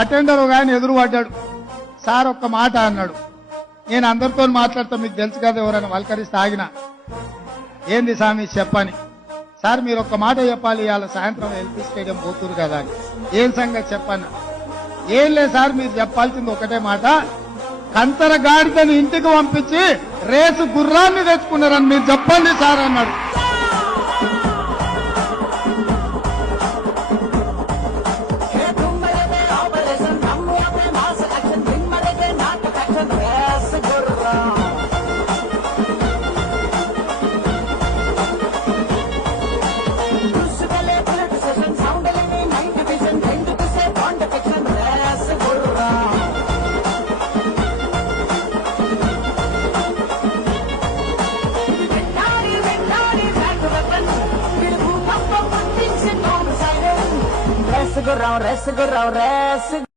Attender ఒక ఆయన ఎదురు పడ్డాడు. సార్ ఒక్క మాట అన్నాడు. నేను అందరితో మాట్లాడతా, మీకు తెలుసు కదా, ఎవరైనా వల్కరిస్తే ఆగిన. ఏంది స్వామి చెప్పని. సార్ మీరు ఒక్క మాట చెప్పాలి, ఇవాళ సాయంత్రం ఎల్పీ స్టేడియం పోతురు కదా అని. ఏం సంగతి చెప్పన్నా. ఏం లేదు సార్, మీరు చెప్పాల్సింది ఒకటే మాట, కంతర గాడిదని ఇంటికి పంపించి రేసు గుర్రాన్ని తెచ్చుకున్నారని మీరు చెప్పండి సార్ అన్నాడు. Rest go round,